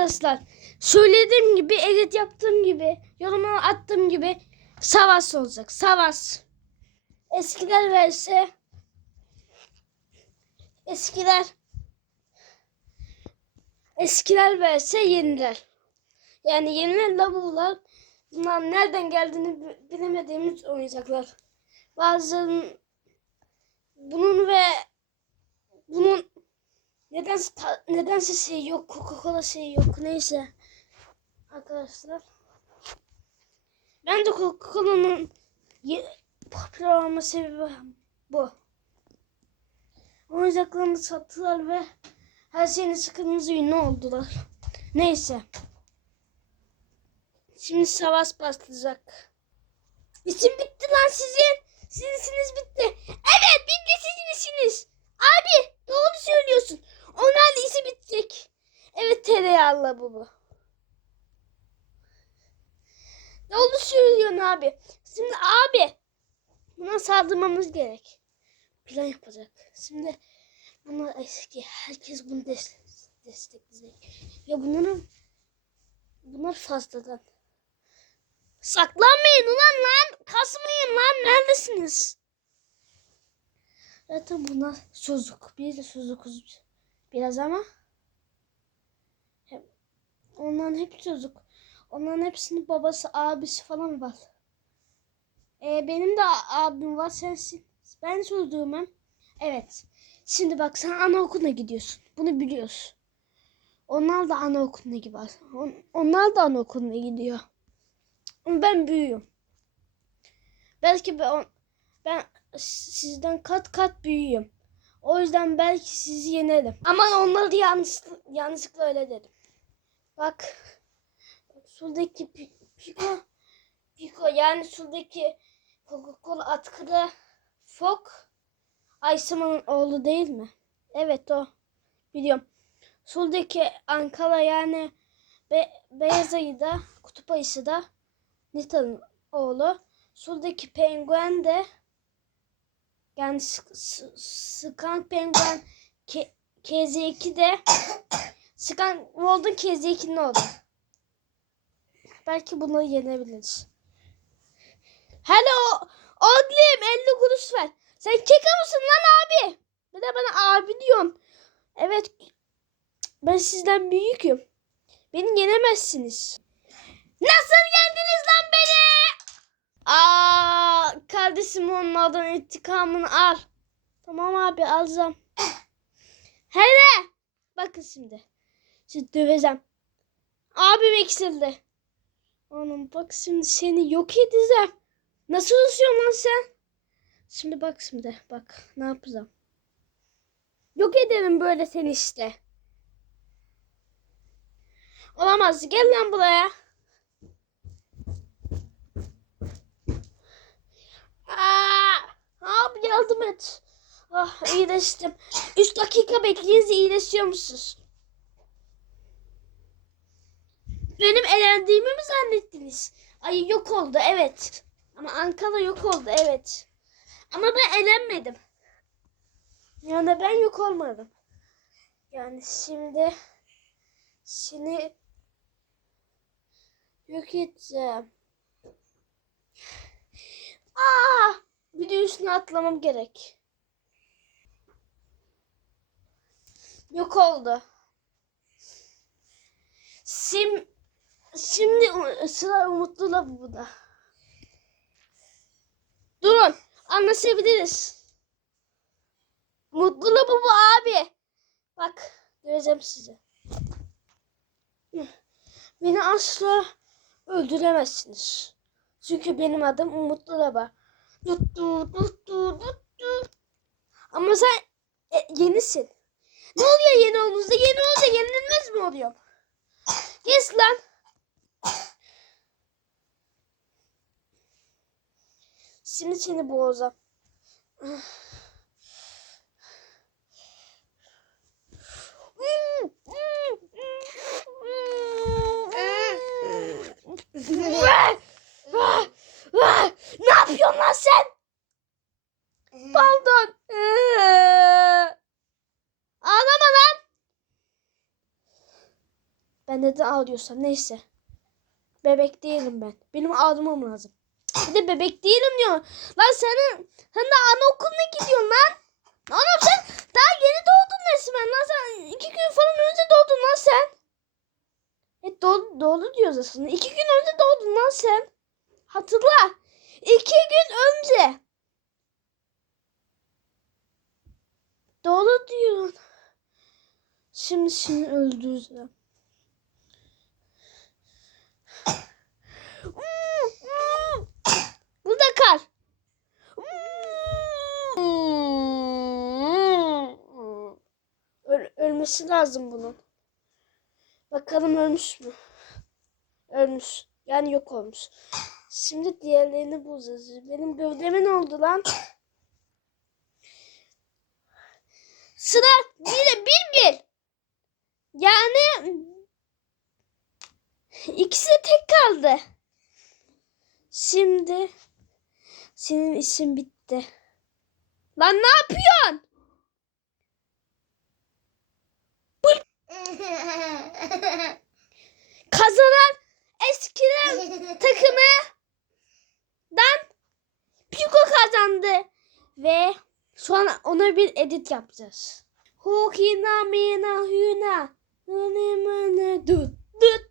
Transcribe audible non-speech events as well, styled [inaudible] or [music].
Arkadaşlar söylediğim gibi edit yaptığım gibi yorumlara attığım gibi savaş olacak. Savaş. Eskiler verse eskiler eskiler verse yeniler. Yani yeniler labubular bunlar nereden geldiğini bi- bilemediğimiz oyuncaklar. Bazılarının bunun ve nedense ta- nedense şey yok. Coca-Cola şey yok. Neyse. Arkadaşlar. Bence Coca-Cola'nın ye- popüler olma sebebi bu. Oyuncaklarını sattılar ve her şeyini sıkıntısı ünlü oldular. Neyse. Şimdi savaş başlayacak. İsim bitti lan sizin. Sizin isiniz bitti. Evet bitti sizin isiniz. Abi doğru söylüyorsun. Onlarla isi bitecek. Evet tereyağlı bu bu. Doğru söylüyorsun abi. Şimdi abi buna saldırmamız gerek. Plan yapacak. Şimdi bunlar eski. Herkes bunu des- destekleyecek. Ve bunların bunlar fazladan. Saklanmayın ulan lan. Kasmayın lan. Neredesiniz? Zaten bunlar sözlük. Biz de sözlüküz biraz ama. Hep, onların hep çocuk. Onların hepsinin babası, abisi falan var. Ee, benim de abim var sensin. Ben çocuğumum. Evet. Şimdi bak sen anaokuluna gidiyorsun. Bunu biliyorsun. Onlar da anaokuluna gidiyor. On- onlar da anaokuluna gidiyor. Ben büyüğüm. Belki ben, ben sizden kat kat büyüğüm. O yüzden belki sizi yenerim. Ama onları yanlış, yanlışlıkla öyle dedim. Bak. şuradaki Pi- Pico. Pico yani şuradaki Coca-Cola atkılı Fok. Aysama'nın oğlu değil mi? Evet o. Biliyorum. Şuradaki Ankara yani Be Beyaz Ayı da Kutup Ayısı da Nita'nın oğlu. Şuradaki penguen de yani Skunk Penguen K- KZ2 de Skunk Walden KZ2'nin oğlu. Belki bunları yenebiliriz. Hello Oglim 50 kuruş ver. Sen keka mısın lan abi? Bir de bana abi diyorsun. Evet ben sizden büyüküm. Beni yenemezsiniz. Nasıl yendiniz lan beni? Aa, kardeşim onun adın intikamını al. Tamam abi alacağım. [coughs] Hele. Bakın şimdi. Şimdi döveceğim. Abim eksildi. Oğlum bak şimdi seni yok edeceğim. Nasıl uzuyorsun lan sen? Şimdi bak şimdi bak ne yapacağım. Yok ederim böyle seni işte. Olamaz gel lan buraya. Aa, abi yardım. Ah iyileştim. 3 dakika bekleyince iyileşiyor musunuz? Benim elendiğimi mi zannettiniz? Ay yok oldu evet. Ama Ankara yok oldu evet. Ama ben elenmedim. Yani ben yok olmadım. Yani şimdi seni yok edeceğim. Aa! De üstüne atlamam gerek. Yok oldu. Sim şimdi sıra Umutlu'la bu da. Durun. Anlaşabiliriz. Mutlu'la bu bu abi. Bak göreceğim sizi. Beni asla öldüremezsiniz. Çünkü benim adım Umutlu Laba. Tuttu, tuttu, tuttu. Ama sen e, yenisin. Ne oluyor yeni olduğunuzda? Yeni olunca yenilmez mi oluyor? Yes lan. Şimdi seni boğacağım. [laughs] [laughs] [laughs] ne yapıyorsun lan sen? Pardon. Ağlama lan. Ben neden ağlıyorsam neyse. Bebek değilim ben. Benim ağlamam lazım. Bir de bebek değilim diyor. Lan senin sen de anaokuluna gidiyorsun lan. Oğlum sen daha yeni doğdun resmen lan sen. iki gün falan önce doğdun lan sen. Evet doğdu, doğdu diyoruz aslında. İki gün önce doğdun lan sen. Hatırla. İki gün önce. Doğdu diyorsun. Şimdi seni öldüreceğim. Ölmesi lazım bunun. Bakalım ölmüş mü? Ölmüş. Yani yok olmuş. Şimdi diğerlerini bulacağız. Benim gövdeme ne oldu lan? Sıra bir bir bir. Yani ikisi tek kaldı. Şimdi senin işin bitti. Lan ne yapıyorsun? [laughs] Kazanan eskiden takımı dan Piko kazandı. Ve an ona bir edit yapacağız. Hukina mina hüna. Hüne mene dut dut dut dut